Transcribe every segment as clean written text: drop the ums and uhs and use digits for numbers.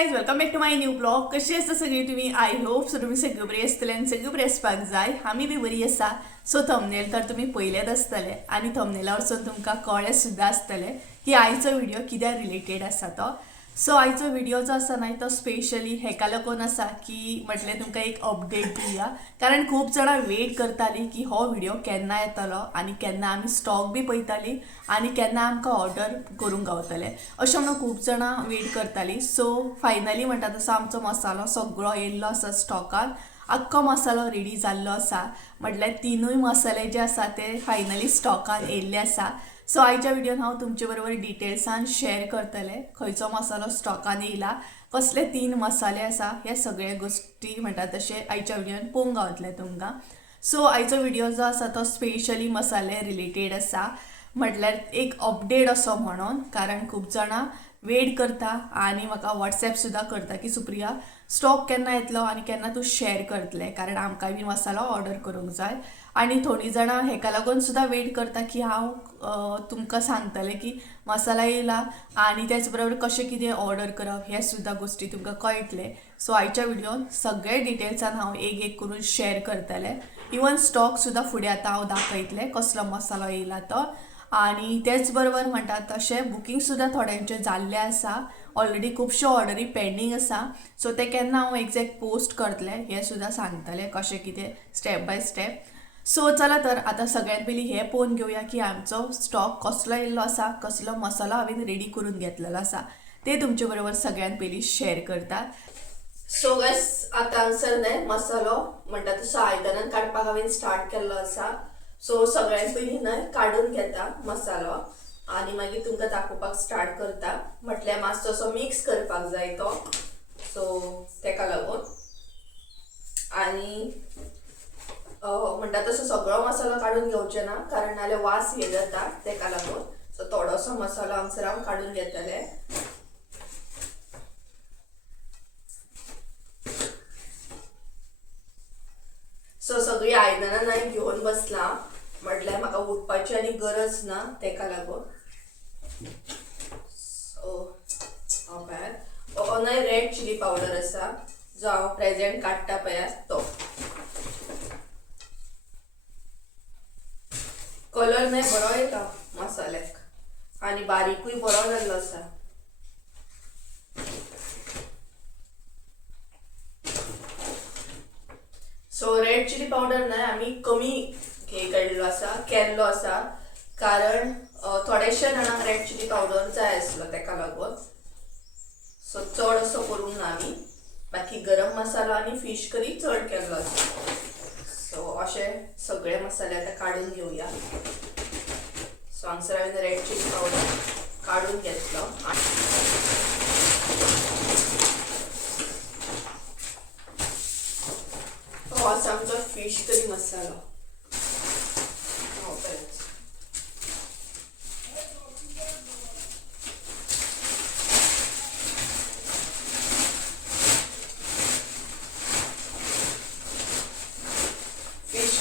Guys welcome back to my new blog. कशी आसता सगळी तुम्ही? आय होप सो तुम्ही सगळी बरी आसतले आनी सगळी बरी आसपाक जाय. आमी बी बरी आसा. सो थंबनेल तर तुम्ही पळयलेच आसतले आनी थंबनेला वरसून तुमकां कळ्ळें सुद्दां आसतलें की आयचो व्हिडिओ कित्याक रिलेटेड आसा तो. सो आयचो व्हिडिओ जो आसा न्हय तो स्पेशली हेका लागून आसा की म्हटलें तुमकां एक अपडेट दिवया, कारण खूब जाणां वेट करतालीं की हो व्हिडिओ केन्ना येतलो आनी केन्ना आमी स्टॉक बी पळयतालीं आनी केन्ना आमकां ऑर्डर करूंक गावतलें अशें म्हणून खूब जाणां वेट करतालीं. सो फायनली म्हणटा तसो आमचो मसालो सगळो येयल्लो आसा स्टॉकान. आख्खो मसालो रेडी जाल्लो आसा. म्हटल्यार तिनूय मसाले जे आसा ते फायनली स्टॉकान येयल्ले आसा. सो आयच्या व्हिडिओन हांव तुमचे बरोबर डिटेल्सान शेअर करतलें खंयचो मसालो स्टॉकान येयला, कसले 3 मसाले आसा, हे सगळे गोष्टी म्हणटा तशे आयच्या व्हिडिओन पळोवंक गावतले तुमकां. सो आयचो व्हिडिओ जो आसा तो स्पेशली मसाले रिलेटेड आसा, म्हटल्यार एक अपडेट असो म्हणून, कारण खूब जाणां वेट करता आनी म्हाका वॉट्सॅप सुद्दां करता की सुप्रिया स्टॉक केन्ना येतलो आनी केन्ना तूं शेअर करतलें, कारण आमकां बी मसालो ऑर्डर करूंक जाय. आनी थोडी जाणां हेका लागून सुद्दां वेट करता की हांव तुमकां सांगतलें की मसाला येयला आनी त्याच बरोबर कशें कितें ऑर्डर करप हे सुद्दां गोश्टी तुमकां कळटले. सो आयच्या व्हिडिओन सगळे डिटेल्सान हांव एक एक करून शेअर करतलें. इवन स्टॉक सुद्दां फुडें आतां हांव दाखयतलें कसलो मसालो येयला तो. आनी तेच बरोबर म्हणटा तशें बुकींग सुद्दां थोड्यांचें जाल्लें आसा. ऑलरेडी खुबश्यो ऑर्डरी पेंडींग आसा. सो ते केन्ना हांव एक्झॅक्ट पोस्ट करतलें हें सुद्दां सांगतलें कशें कितें स्टेप बाय स्टेप. सो चला तर आतां सगळ्यात पयलीं हें पळोवन घेवया की आमचो स्टॉक कसलो येयल्लो आसा, कसलो मसालो हांवें रेडी करून घेतलेलो आसा, ते तुमचे बरोबर सगळ्यात पयलीं शेअर करता. सो गायस आतां हांगसर न्हय मसालो म्हणटा तसो आयदनान काडपाक हांवें स्टार्ट केल्लो आसा. सो सगळ्यात पयलीं न्हय काडून घेता मसालो आनी मागीर तुमकां दाखोवपाक स्टार्ट करता. म्हटल्यार मातसो असो मिक्स करपाक जाय तो, सो तेका लागून. आनी म्हणटा तसो सगळो मसालो काडून घेवचे ना, कारण नाल्यार वास हे जाता तेका लागून. सो थोडोसो मसालो हांगसर हांव काडून घेतलें. सो सगळी आयदनां हांवें घेवन बसलां, म्हटल्यार म्हाका उठपाची आनी गरज ना तेका लागून. सो हो न्हय रेड चिली पावडर आसा जो हांव प्रेझेंट काडटा पळयात तो. कलर न्हय बरो येता मसाल्याक आनी बारीकूय बरो जाल्लो आसा. सो रेड चिली पावडर न्हय आमी कमी केल्लो आसा, कारण थोडेशे जाणांक रेड चिली पावडर जाय आसलो तेका लागून. सो चड असो करूंक ना आमी, बाकी गरम मसालो आनी फीश करी चड केल्लो आसा. सो अशे सगळे मसाले आतां काडून घेवया. सो हांगसर हांवें रेड चिली पावडर काडून घेतलो. हो आसा आमचो फीश करी मसालो.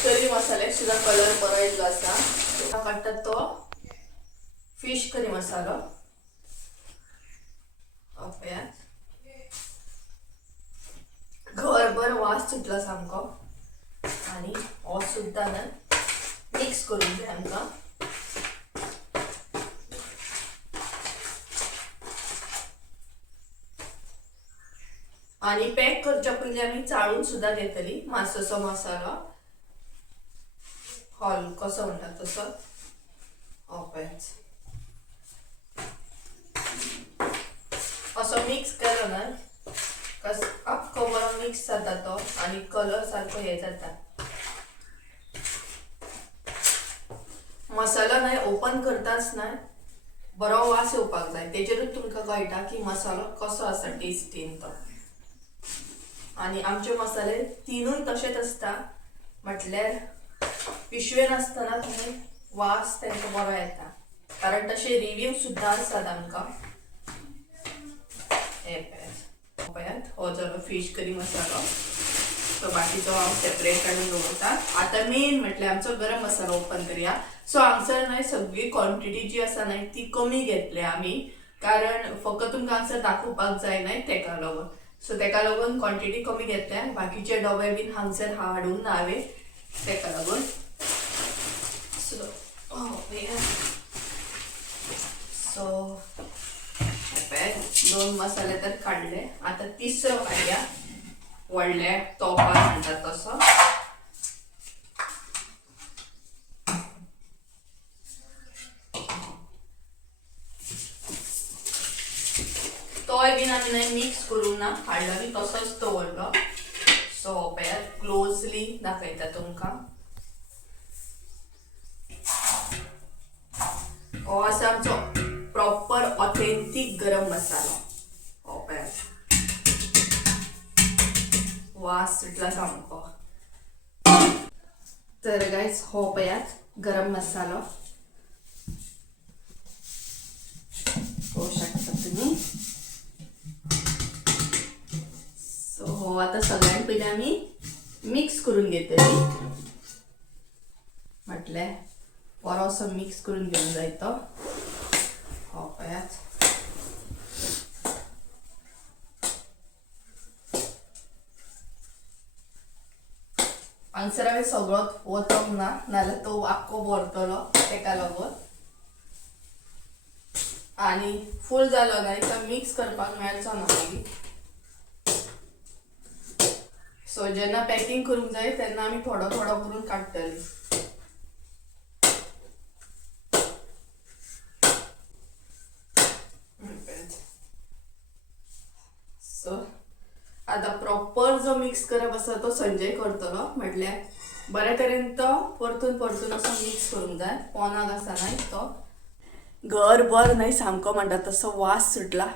करी मसाल्याक सुद्दां कलर बरो येयल्लो आसा. काडटा तो फीश करी मसालो. घरभर वास सुटलो सामको आनी हो सुद्दां न्हय मिक्स करून जाय आमकां. आनी पॅक करच्या पयलीं आमी चाळून सुद्दां घेतली मातसोसो मसालो. हॉल कसो म्हणटा तसो ओपेच असो मिक्स केलो न्हय आख्खो बरो मिक्स जाता तो आनी कलर सारको हे जाता. मसालो न्हय ओपन करताच न्हय बरो वास येवपाक जाय, तेजेरूच तुमकां कळटा की मसालो कसो आसा टेस्टीन तो. आनी आमचे मसाले तिनूय तशेंच आसता, म्हटल्यार पिशवेन आसतना तुमी वास तेंचो बरो येता, कारण तशे रिव्यू सुद्दां आसात आमकां. हे पळयात हो जालो फीश करी मसालो. सो बाकीचो हांव सेपरेट काडून दवरता. आतां मेन म्हटल्यार आमचो गरम मसालो ओपन करया. सो हांगसर न्हय सगळी क्वॉन्टिटी जी आसा न्हय ती कमी घेतल्या आमी, कारण फक्त तुमकां हांगसर दाखोवपाक जाय न्हय तेका लागून. सो तेका लागून क्वॉन्टिटी कमी घेतल्या. बाकीचे डबे बीन हांगसर हाडूंक ना हांवें तेका लागून. सो सो 2 मसाले तर काढले. आता तिसरो काढया. व्हडल्या तोपार म्हणटात तसो. तोय बीन आमी न्हय मिक्स करूंक ना, हाडलो आनी तसोच दवरलो. सो पळयात क्लोजली दाखयता तुमकां. हो आसा आमचो प्रॉपर ऑथेंटीक गरम मसालो. हो पळयात वास सुटला सामको. तर गायज हो पळयात गरम मसालो पळोवंक शकता तुम्ही. सो हो आता सगळ्यात पयलीं आमी मिक्स करून घेतली. म्हटल्यार बरोसो मिक्स करून घेवून जाय तो. हो पळयात हांगसर हांवें सगळो वचोंक ना, नाल्यार तो आख्खो भरतलो तेका लागून. आणि फूल जालो ना एकदा मिक्स करपाक मेळचो ना मागीर. सो जेन्ना पॅकिंग करूंक जाय तेन्ना आमी थोडो थोडो करून काडटली. सो आता प्रॉपर जो मिक्स करप आसा तो संजय करतलो. म्हटल्यार बरे तरेन तो परतून परतून असो मिक्स करूंक जाय. पोनाक आसा न्हय तो घरभर न्हय सामको म्हणटा तसो वास सुटला.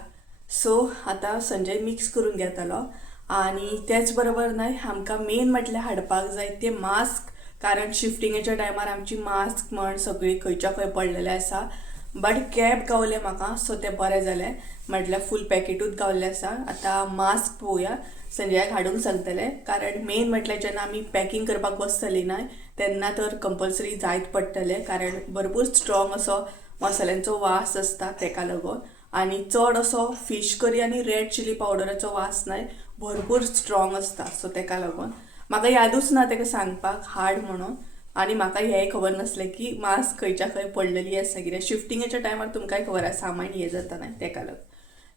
सो आतां संजय मिक्स करून घेतलो. आणि त्याच बरोबर न्हय आमकां मेन म्हटल्यार हाडपाक जाय ते मास्क. कारण शिफ्टिंगेच्या टायमार आमची मास्क म्हण सगळी खंयच्या खंय पडलेले आसा. बट कॅब गावले म्हाका, सो तें बरें जालें. म्हटल्यार फूल पॅकेटूच गावल्लें आसा. आतां मास्क पळोवया, संजयाक हाडूंक सांगतलें. कारण मेन म्हटल्यार जेन्ना आमी पॅकिंग करपाक बसतलीं न्हय तेन्ना तर कंपल्सरी जायत पडटलें. कारण भरपूर स्ट्रॉंग असो मसाल्यांचो वास आसता तेका लागून. आणि चड असो फीश करी आणि रेड चिली पावडराचो वास न्हय भरपूर स्ट्रॉंग आसता. सो तेका लागून म्हाका यादूच ना तेका सांगपाक हाड म्हणून. आणि म्हाका हेंय खबर नासलें की मास्क खंयच्या खंय पडलेली आसा. कित्याक शिफ्टिंगेच्या टायमार तुमकांय खबर आसा सामान हें जाता न्हय तेका लागून.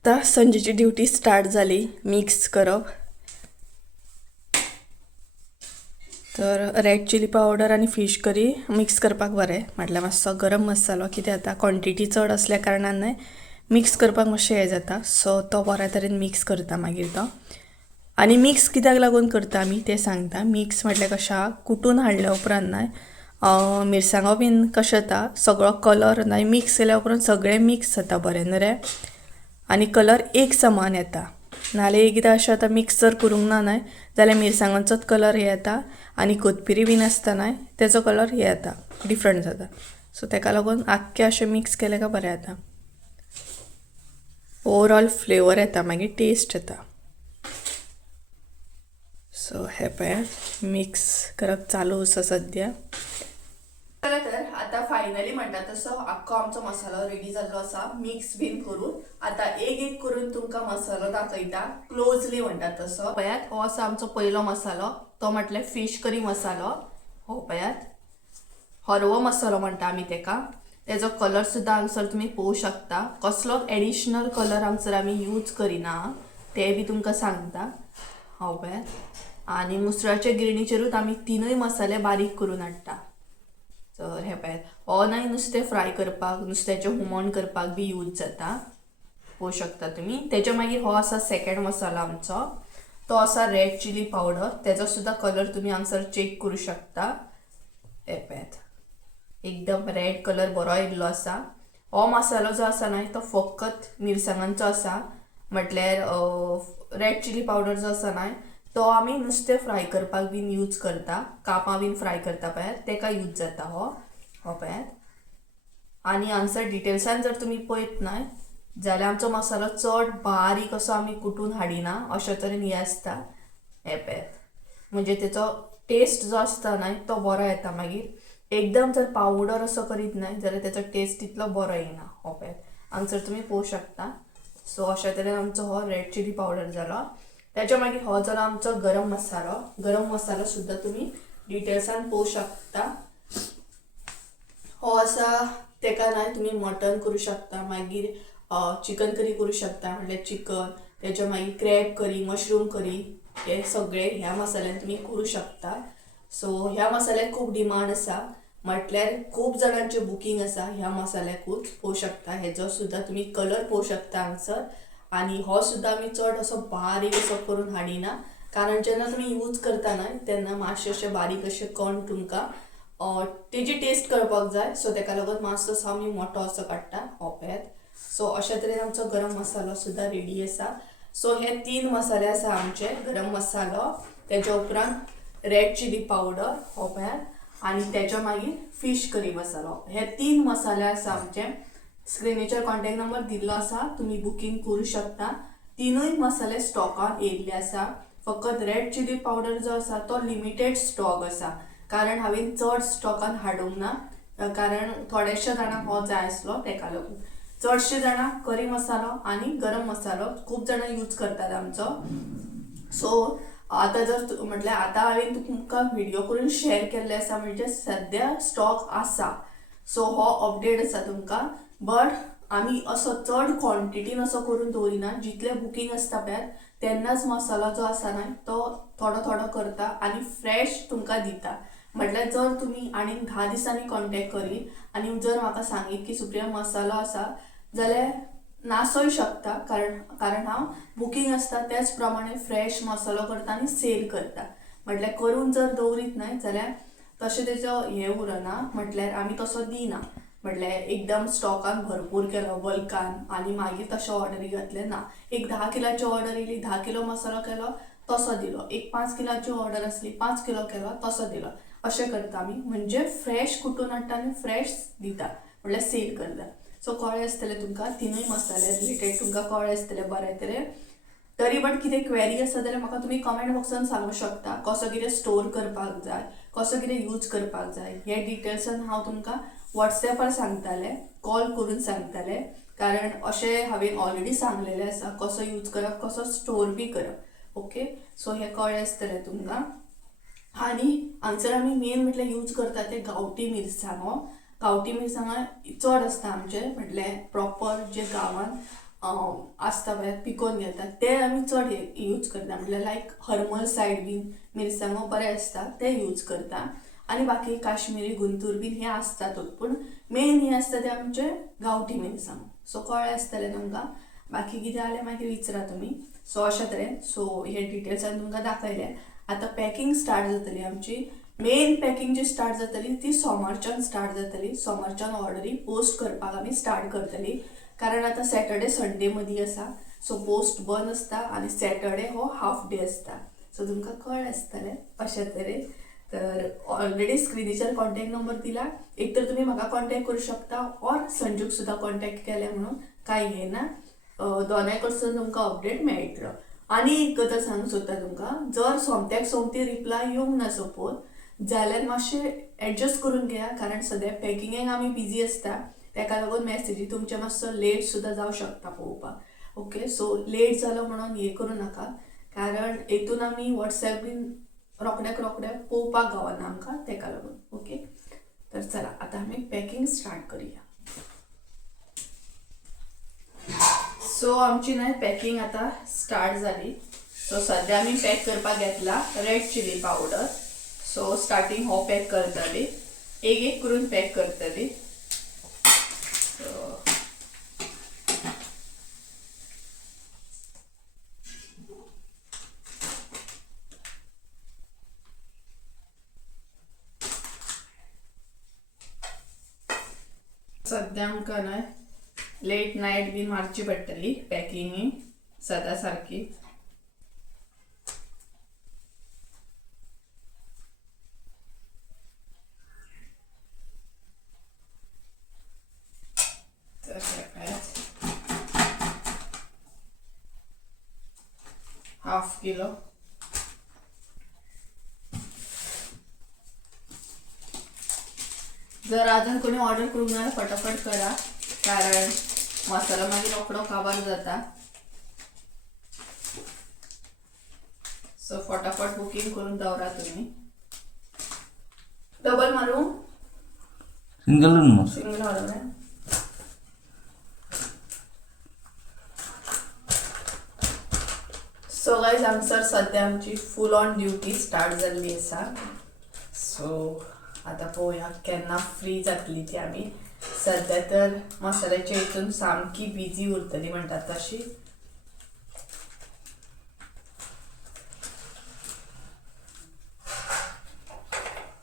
आतां संजेची ड्युटी स्टार्ट जाली मिक्स करप. तर रेड चिली पावडर आणि फिश करी मिक्स करपाक बरें. म्हटल्यार मातसो गरम मसालो, कित्याक आतां क्वॉन्टिटी चड असल्या कारणान न्हय मिक्स करपाक मातशें हें जाता. सो तो बऱ्या तरेन मिक्स करता मागीर तो. आणि मिक्स कित्याक लागून करता आमी तें सांगता. मिक्स म्हटल्यार कशा कुटून हाडल्या उपरांत न्हय मिरसांगो बीन कशें जाता सगळो कलर न्हय मिक्स केल्या उपरांत सगळें मिक्स जाता बरें न्हय आनी कलर एक समान येता. नाल्यार एकदां अशें आतां मिक्स जर करूंक ना न्हय जाल्यार मिरसांगांचोच कलर हे येता आनी कोथबिरी बीन आसता न्हय तेजो कलर हे येता डिफरंट जाता. सो तेका लागून आख्खें अशें मिक्स केलें काय बरें जाता. ओवरऑल फ्लेवर येता मागीर टेस्ट येता. सो हे पळयात मिक्स करप चालू आसा सद्या. तर आता फायनली म्हणटा तसो आख्खो आमचो मसालो रेडी जाल्लो आसा मिक्स बीन करून. आता एक एक करून तुमकां मसालो दाखयता क्लोजली म्हणटा तसो. पळयात हो आसा आमचो पयलो मसालो, तो म्हटल्यार फिश करी मसालो. हो पळयात हरवो मसालो म्हणटा आमी तेका. तेजो कलर सुद्दां हांगसर तुमी पळोवंक शकता. कसलो एडिशनल कलर हांगसर आमी यूज करिना ते बी तुमकां सांगता. हो पळयात आनी मुसळाच्या गिरणीचेरूच आमी तिनूय मसाले बारीक करून हाडटा. तर हे पळयात हो न्हय नुस्तें फ्राय करपाक नुस्त्याचें हुमण करपाक बी यूज जाता. पळोवंक शकता तुमी. तेच्या मागीर हो आसा सेकंड मसालो आमचो, तो आसा रेड चिली पावडर. तेजो सुद्दां कलर तुमी हांगसर चेक करूं शकता. हे पळयात एकदम रेड कलर बरो येयल्लो आसा. हो मसालो जो आसा न्हय तो फकत मिरसांगांचो आसा. म्हटल्यार रेड चिली पावडर जो आसा न्हय तो आमी नुस्तें फ्राय करपाक बीन यूज करता. कापां बीन फ्राय करता पळयात तेका यूज जाता हो. हो पळयात आनी हांगसर डिटेल्सान जर तुमी पळयत न्हय जाल्यार आमचो मसालो चड बारीक असो आमी कुटून हाडिना. अशे तरेन हे आसता. हे पळयात म्हणजे तेचो टेस्ट जो आसता न्हय तो बरो येता. मागीर एकदम जर पावडर असो करीत न्हय जाल्यार तेचो टेस्ट तितलो बरो येना. हो पळयात हांगसर तुम्ही पळोवंक शकता. सो अशा तरेन आमचो हो रेड चिली पावडर जालो. त्याच्या मागीर हो जालो आमचो गरम मसालो. गरम मसालो सुद्धा तुम्ही डिटेल्सान पळोवंक शकता. हो असा तेका ना तुम्ही मटन करू शकता, मागीर चिकन करी करू शकता, म्हणजे चिकन, त्याच्या मागीर क्रॅब करी, मशरूम करी, हे सगळे ह्या मसाल्यान तुम्ही करू शकता. सो ह्या मसाल्याक खूप डिमांड असा, म्हटल्यार खूप जणांचे बुकींग असा ह्या मसाल्याकूच पळोवंक शकता. हेजो सुद्धा तुम्ही कलर पळोवंक शकता हांगसर. आणि हो सुद्धा आमी चड असो बारीक असो करून हाडिना, कारण जेन्ना तुम्ही यूज करता ना तेन्ना मातशे अशे बारीक अशे कण तुमकां तेजी टेस्ट कळपाक जाय. सो तेका लागून मातसो असो आमी मोठो असो काडटा हो पॅक. सो अशा तरेन आमचो गरम मसालो सुद्धा रेडी असा. सो हे 3 मसाले असा आमचे. गरम मसालो, त्याच्या उपरांत रेड चिली पावडर हो पॅक, आणि त्याच्या मागीर फिश करी मसालो. हे 3 मसाले असा आमचे. स्क्रिनीचेर कॉन्टॅक्ट नंबर दिल्लो असा, तुम्ही बुकींग करू शकता. 3य मसाले स्टॉकान येयल्ले असा. फकत रेड चिली पावडर जो असा तो लिमिटेड स्टॉक असा, कारण हांवें चड स्टॉकान हाडूंक ना, कारण थोडेशे जाणांक हो जाय आसलो तेका लागून. चडशे जाणां करी मसालो आणि गरम मसालो खूप जाणां यूज करतात आमचो. सो आता जर म्हटल्यार आता हांवें तुमकां व्हिडिओ करून शेअर केल्ले आसा, म्हणजे सध्या स्टॉक आसा. सो हो अपडेट आसा तुमकां. बट आमी असो चड क्वॉन्टिटीन असो करून दवरिना. जितले बुकींग आसता पळय तेन्नाच मसालो जो आसा ना तो थोडो थोडो करता आणि फ्रेश तुमकां दिता. म्हटल्यार जर तुम्ही आनीक 10 दिसांनी कॉन्टॅक्ट करी आणि जर म्हाका सांगीत की सुप्रिया मसालो आसा, जाल्यार नासोय शकता, कारण हांव बुकींग आसता त्याच प्रमाणे फ्रेश मसालो करता आणि सेल करता. म्हटल्यार करून जर दवरीत न्हय जाल्यार तशें तेजो हे उरना, म्हटल्यार आमी तसो दिना. म्हटल्यार एकदम स्टॉकान भरपूर केलो बल्कान आणि मागीर तशें ऑर्डरी घातले ना. एक 10 किलाची ऑर्डर येयली, 10 किलो मसालो केलो तसो दिलो. एक 5 किलाची ऑर्डर असली, 5 किलो केलो तसो दिलो. अशें करता आमी, म्हणजे फ्रेश कुटून हाडटा आनी फ्रेश दिता, म्हटल्यार सेल करता. सो कळ्ळें आसतलें तुमकां 3य मसाले रिलेटेड तुमकां कळ्ळें आसतलें बरें तरेन. तरी बट कितें क्वेरी आसा जाल्यार म्हाका तुमी कमेंट बॉक्सान सांगूंक शकता. कसो कितें स्टोर करपाक जाय, कसो कितें यूज करपाक जाय, हे डिटेल्सान हांव तुमकां व्हॉट्सॅपार सांगतालें, कॉल करून सांगतालें. कारण अशें हांवें ऑलरेडी सांगलेलें आसा कसो यूज करप, कसो स्टोर बी करप. ओके, सो हें कळ्ळें आसतलें तुमकां. आणि हांगसर आमी मेन म्हटल्यार यूज करता ते गांवठी मिरसांगो. गांवठी मिरसांगा चड आसता आमचे, म्हटल्यार प्रॉपर जे गांवान आसता पळय पिकोवन घेतात ते आमी चड यूज करता. म्हटल्यार लायक हरमल सायड बीन मिरसांगो बरे आसता ते यूज करता. आणि बाकी काश्मीरी, गुंतूर बीन हे आसतातूच, पूण मेन हे आसता ते आमचे गांवठी मिरसांगो. सो कळ्ळें आसतलें तुमकां. बाकी कितें जाल्यार मागीर विचारा तुमी. सो अशा तरेन सो हे डिटेल्सान तुमकां दाखयलें. आता पॅकिंग स्टार्ट जातली आमची. मेन पॅकिंग जी स्टार्ट जातली ती सोमारच्यान स्टार्ट जातली. सोमारच्यान ऑर्डरी पोस्ट करपाक आमी स्टार्ट करतली, कारण आता सॅटर्डे संडे मदीं आसा. सो पोस्ट बंद आसता आणि सॅटर्डे हो हाफ डे आसता. सो तुमकां कळ्ळें आसतलें अशा तरेन. तर ऑलरेडी स्क्रिनीचेर कॉन्टॅक्ट नंबर दिला. एक तर तुम्ही म्हाका कॉन्टॅक्ट करू शकता, ऑर संजूक सुद्धा कॉन्टॅक्ट केले म्हणून काय हे ना, दोनाय कडसून तुमकां अपडेट मेळटलो. आणि एक गजाल सांगूंक सोदता तुमकां, जर सोमत्याक सोमती रिप्लाय येवंक ना सपोज, जाल्यार मातशें एडजस्ट करून घेया, कारण सद्या पॅकिंगेक आमी बिजी आसता. तेका लागून मेसेजी तुमचे मातसो लेट सुद्धा जावं शकता पळोवपाक. ओके, सो लेट जालो म्हणून हे करूं नाका, कारण हेतून आमी व्हॉट्सॅप बीन रोखड्याक पळोवपाक गावना आमकां, तेका लागून. ओके, तर चला आता आमी पॅकिंग स्टार्ट करूया. सो आमची न्हय पॅकिंग आता स्टार्ट जाली. सो सध्या आमी पॅक करपाक घेतला red chili powder. So starting हो पॅक करतली, एक एक करून पॅक करतली. सध्या आमकां न्हय लेट नायट बीन मारची पडटली पॅकिंग सदा सारकी. हाफ किलो जर अजून कोणी ऑर्डर करूंक ना फटाफट करा, कारण मसाला मागीर रोखडो काबार जाता. सो फटाफट बुकिंग करून दवरा तुम्ही. डबल मारू सिंगल मारू. सो गायज हांगसर सध्या आमची फुल ऑन ड्युटी स्टार्ट जाल्ली आसा. सो आतां पळोवया केन्ना फ्री जातली ती आमी. सध्या तर मसाल्याच्या हितून सामकी बिजी उरतली म्हणटात तशी.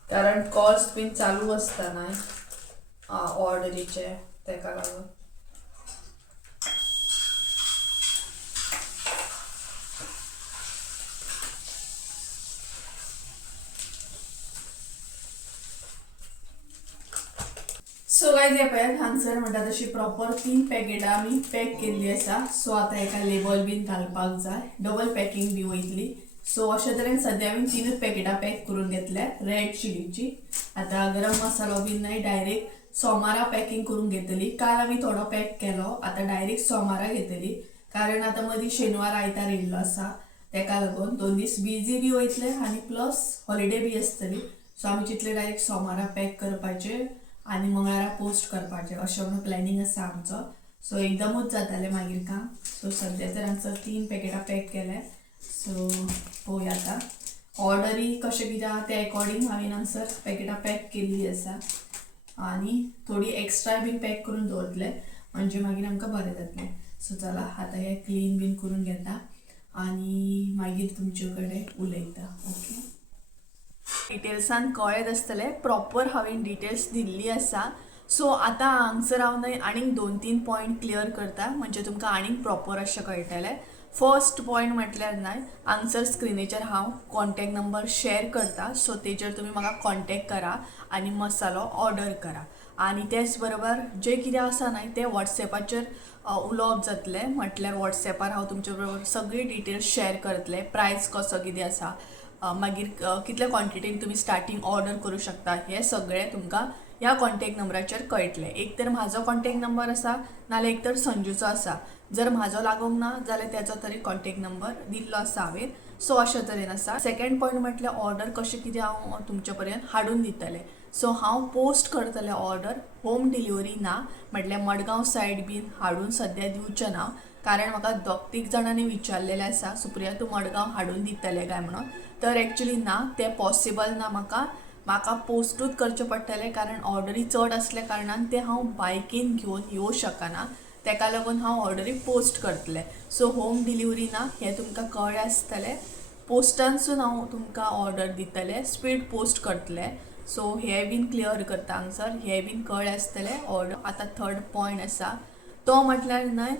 कारण कॉल्स बीन चालू आसता न्हय ऑर्डरीचे, तेका लागून. सो गायज हे पळयात हांगसर म्हणटा तशी प्रॉपर 3 पॅकेटां आमी पॅक केल्ली आसा. सो आतां हेका लेबल बीन घालपाक जाय, डबल पॅकिंग बी वयतली. सो अशे तरेन सध्या आमी 3च पॅकेटां पॅक करून घेतल्या रेड चिलीची. आतां गरम मसालो बीन नाही, डायरेक्ट सोमारा पॅकिंग करून घेतली. काल आमी थोडो पॅक केलो, आतां डायरेक्ट सोमारा घेतली. कारण आतां मदीं शेनवार आयतार येयल्लो आसा, तेका लागून 2 दीस बिजी बी वयतले आनी प्लस हॉलिडे बी आसतली. सो आमी चिंतले डायरेक्ट सोमारा पॅक करपाचे आनी मंगळारा पोस्ट करपाचे, अशें म्हणून प्लॅनिंग आसा आमचो. सो एकदमूच जातालें मागीर काम. सो सध्या तर हांगसर 3 पॅकेटां पॅक केले. सो पळोवया आतां ऑर्डरी कशें कितें आहा ते अकॉर्डिंग हांवें हांगसर पॅकेटां पॅक केल्ली आसा. आनी थोडी एक्स्ट्रा बीन पॅक करून दवरतले म्हणजे मागीर आमकां बरें जातलें. सो चला आतां हे क्लीन बीन करून घेता आनी मागीर तुमचे कडेन उलयता. ओके, डिटेल्सान कळत आसतले प्रॉपर हांवें डिटेल्स दिल्ली आसा. सो आतां हांगसर हांव न्हय आनीक 2-3 पॉयंट क्लियर करता म्हणजे तुमकां आनीक प्रॉपर अशें कळटलें. फर्स्ट पॉयंट म्हटल्यार न्हय हांगसर स्क्रिनीचेर हांव कॉन्टॅक्ट नंबर शेअर करता. सो तेजेर तुमी म्हाका कॉन्टॅक्ट करा आनी मसालो ऑर्डर करा. आनी तेच बरोबर जें कितें आसा न्हय तें वॉट्सॅपाचेर उलोवप जातलें. म्हटल्यार वॉट्सॅपार हांव तुमचे बरोबर सगळी डिटेल्स शेअर करतले. प्रायस कसो कितें आसा, मागीर कितल्या क्वॉन्टिटीन तुमी स्टार्टींग ऑर्डर करूं शकता, हें सगळें तुमकां ह्या कॉन्टॅक्ट नंबराचेर कळटलें. एक तर म्हाजो कॉन्टॅक्ट नंबर आसा नाल्यार एक तर संजूचो आसा. जर म्हाजो लागूंक ना जाल्यार तेजो तरी कॉन्टॅक्ट नंबर दिल्लो आसा हांवें. सो अशे तरेन आसा. सेकंड पॉयंट म्हटल्यार ऑर्डर कशें कितें हांव तुमचे पर्यंत हाडून दितलें. सो हांव पोस्ट करतलें ऑर्डर, होम डिलिव्हरी ना. म्हटल्यार मडगांव सायड बीन हाडून सद्या दिवचें ना, कारण म्हाका 2-3 जाणांनी विचारलेलें आसा सुप्रिया तूं मडगांव हाडून दितलें काय म्हणून. तर एक्चुली ना, तें पॉसिबल ना. म्हाका पोस्टूच करचें पडटलें कारण ऑर्डरी चड आसल्या कारणान ते हांव बायकीन घेवन येवं शकना. तेका लागून हांव ऑर्डरी पोस्ट करतलें. सो होम डिलिव्हरी ना हें तुमकां कळ्ळें आसतलें. पोस्टानसून हांव तुमकां ऑर्डर दितलें, स्पीड पोस्ट करतलें. सो हें बीन क्लियर करता हांगसर, हें बीन कळ्ळें आसतलें ऑर्डर. आतां थर्ड पॉयंट आसा तो म्हटल्यार न्हय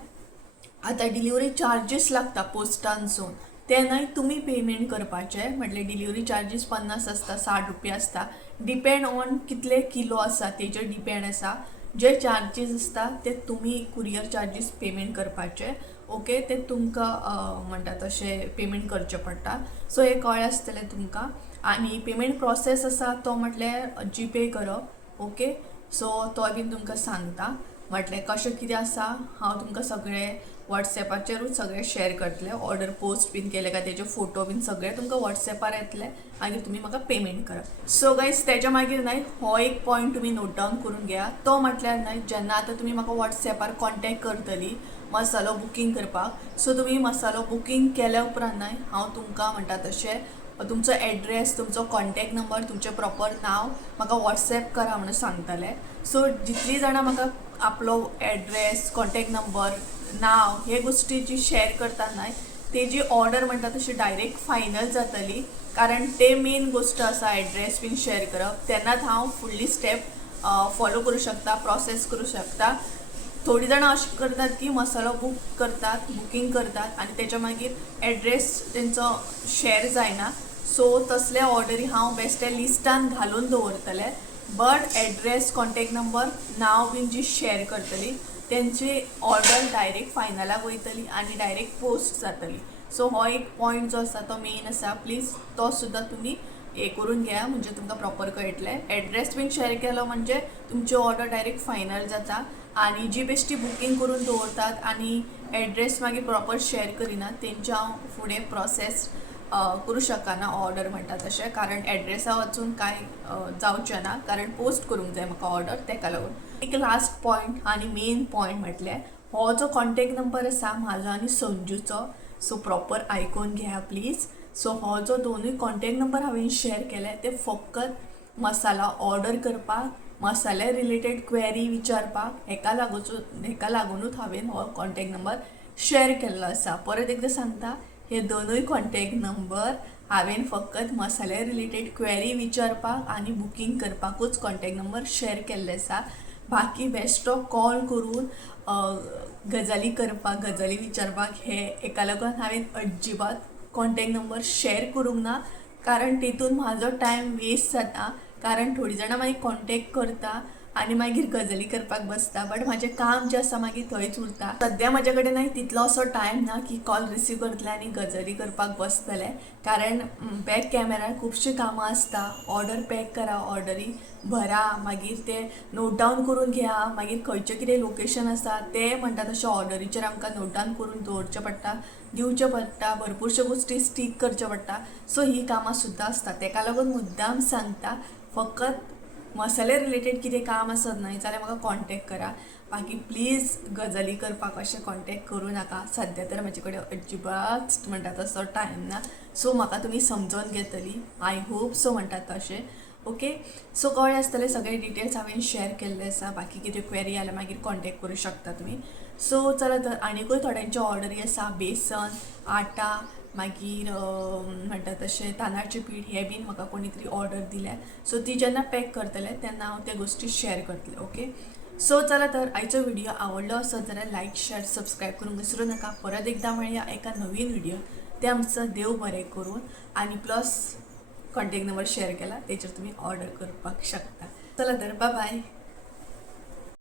आतां डिलिव्हरी चार्जीस लागता पोस्टानसून, ते न्हय तुमी पेमेंट करपाचे. म्हटल्यार डिलिव्हरी चार्जीस 50 आसता, 60 रुपया आसता. डिपेंड ऑन कितले किलो आसा तेजेर डिपेंड आसा. जे चार्जीस आसता ते तुमी कुरियर चार्जीस पेमेंट करपाचे. ओके, ते तुमकां म्हणटा तशें पेमेंट करचें पडटा. सो हें कळ्ळें आसतलें तुमकां. आनी पेमेंट प्रोसेस आसा तो म्हटल्यार जीपे करप. ओके, सो तो बीन तुमकां सांगता. म्हटल्यार कशें कितें आसा हांव तुमकां सगळें वॉट्सॅपाचेरूच सगळें शेअर करतलें. ऑर्डर पोस्ट बीन केले काय तेजे फोटो बीन सगळें तुमकां वॉट्सॅपार येतले मागीर तुमी म्हाका पेमेंट करप. सो गायज तेच्या मागीर न्हय हो एक पॉयंट तुमी नोट डावन करून घेया. तो म्हटल्यार न्हय जेन्ना आतां तुमी म्हाका वॉट्सॅपार कॉन्टॅक्ट करतली मसालो बुकींग करपाक, सो तुमी मसालो बुकींग केल्या उपरांत न्हय हांव तुमकां म्हणटा तशें तुमचो एड्रेस, तुमचो कॉन्टॅक्ट नंबर, तुमचें प्रॉपर नांव म्हाका वॉट्सॅप करा म्हणून सांगतलें. सो जितलीं जाणां म्हाका आपलो एड्रेस, कॉन्टॅक्ट नंबर, नांव हे गोश्टी जी शेअर करता न्हय तेजी ऑर्डर म्हणटा तशी डायरेक्ट फायनल जातली. कारण ते मेन गोश्ट आसा एड्रेस बीन शेअर करप. तेन्नाच हांव फुडली स्टेप फॉलो करूं शकता, प्रोसेस करूं शकता. थोडी जाणां अशें करतात की मसालो बुकींग करतात आनी तेच्या मागीर एड्रेस तेंचो शेअर जायना. सो तसल्या ऑर्डरी हांव बेश्टे लिस्टान घालून दवरतलें. बट एड्रेस, कॉन्टॅक्ट नंबर, नांव बीन जी शेअर करतली तेंची ऑर्डर डायरेक्ट फायनलाक वयतली आनी डायरेक्ट पोस्ट जातली. सो हो एक पॉयंट जो आसा तो मेन आसा. प्लीज तो सुद्दां तुमी हे करून घ्या म्हणजे तुमकां प्रॉपर कळटलें. एड्रेस बीन शेअर केलो म्हणजे तुमची ऑर्डर डायरेक्ट फायनल जाता आणि जी बेश्टी बुकींग करून दवरतात आनी एड्रेस मागीर प्रॉपर शेअर करिना तेंच्या हांव फुडें प्रोसेस करूं शकना ऑर्डर म्हणटा तशें, कारण एड्रेसा वचून कांय जावचें ना, कारण पोस्ट करूंक जाय म्हाका ऑर्डर, तेका लागून एक लास्ट पॉयंट आनी मेन पॉयंट म्हटल्यार हो जो कॉन्टॅक्ट नंबर आसा म्हाजो आनी संजूचो, सो प्रॉपर आयकून घेया प्लीज. सो हो जो दोनूय कॉन्टॅक्ट नंबर हांवें शेअर केला ते फकत मसाला ऑर्डर करपाक, मसाल्या रिलेटेड क्वेरी विचारपाक, हेका लागूनूच हांवें हो कॉन्टॅक्ट नंबर शेअर केल्लो आसा. परत एकदां सांगता, हे दोनूय कॉन्टॅक्ट नंबर हांवें फकत मसाल्या रिलेटेड क्वेरी विचारपाक आनी बुकींग करपाकूच कॉन्टॅक्ट नंबर शेअर केल्ले आसा. बाकी बेश्टो कॉल करून गजाली करपाक, गजाली विचारपाक हे एका लागून हांवें अजिबात कॉन्टॅक्ट नंबर शेअर करूंक ना, कारण तेतून म्हाजो टायम वेस्ट जाता. कारण थोडी जाणां मागीर कॉन्टॅक्ट करता आनी मागीर गजाली करपाक बसता, बट म्हाजें काम जें आसा मागीर थंयच उरता. सद्या म्हाजे कडेन तितलो असो टायम ना की कॉल रिसीव करतलें आनी गजाली करपाक बसतलें, कारण बॅक कॅमेरार खुबशीं कामां आसता. ऑर्डर पॅक करा, ऑर्डरी भरा, मागीर ते नोट डावन करून घेया, मागीर खंयचें कितें लोकेशन आसा तें म्हणटा तशें ऑर्डरीचेर आमकां नोट डावन करून दवरचें पडटा, दिवचें पडटा, भरपूरश्यो गोश्टी स्टीक करच्यो पडटा. सो ही कामां सुद्दां आसता. तेका लागून मुद्दाम सांगता, फकत मसाले रिलेटेड कितें काम आसत न्हय जाल्यार म्हाका कॉन्टॅक्ट करा. बाकी प्लीज गजाली करपाक अशें कॉन्टॅक्ट करूं नाका. सद्या तर म्हाजे कडेन अजिबात म्हणटा तसो टायम ना, सो म्हाका तुमी समजून घेतली, आय होप सो म्हणटात तशें. ओके, सो कळ्ळें आसतलें, सगळे डिटेल्स हांवें शेअर केल्ले आसा. बाकी कितें क्वेरी जाल्यार मागीर कॉन्टॅक्ट करूं शकता तुमी. सो चला तर आनीकूय थोड्यांच्यो ऑर्डरी आसा, बेसन, आटा, मागीर म्हणटा तशें तांदळाचें पीठ, हें बीन म्हाका कोणी तरी ऑर्डर दिल्या. सो ती जेन्ना पॅक करतले तेन्ना हांव त्या गोश्टी शेअर करतलें. ओके, सो चला तर आयचो व्हिडिओ आवडलो आसत जाल्यार लायक, शेअर, सबस्क्रायब करूंक विसरूं नाका. परत एकदां मेळया एका नवीन व्हिडिओ. ते आमचं देव बरें करून, आनी प्लस कॉन्टॅक्ट नंबर शेअर केला तेचेर तुम्ही ऑर्डर करपाक शकता. चला तर बाय बाय.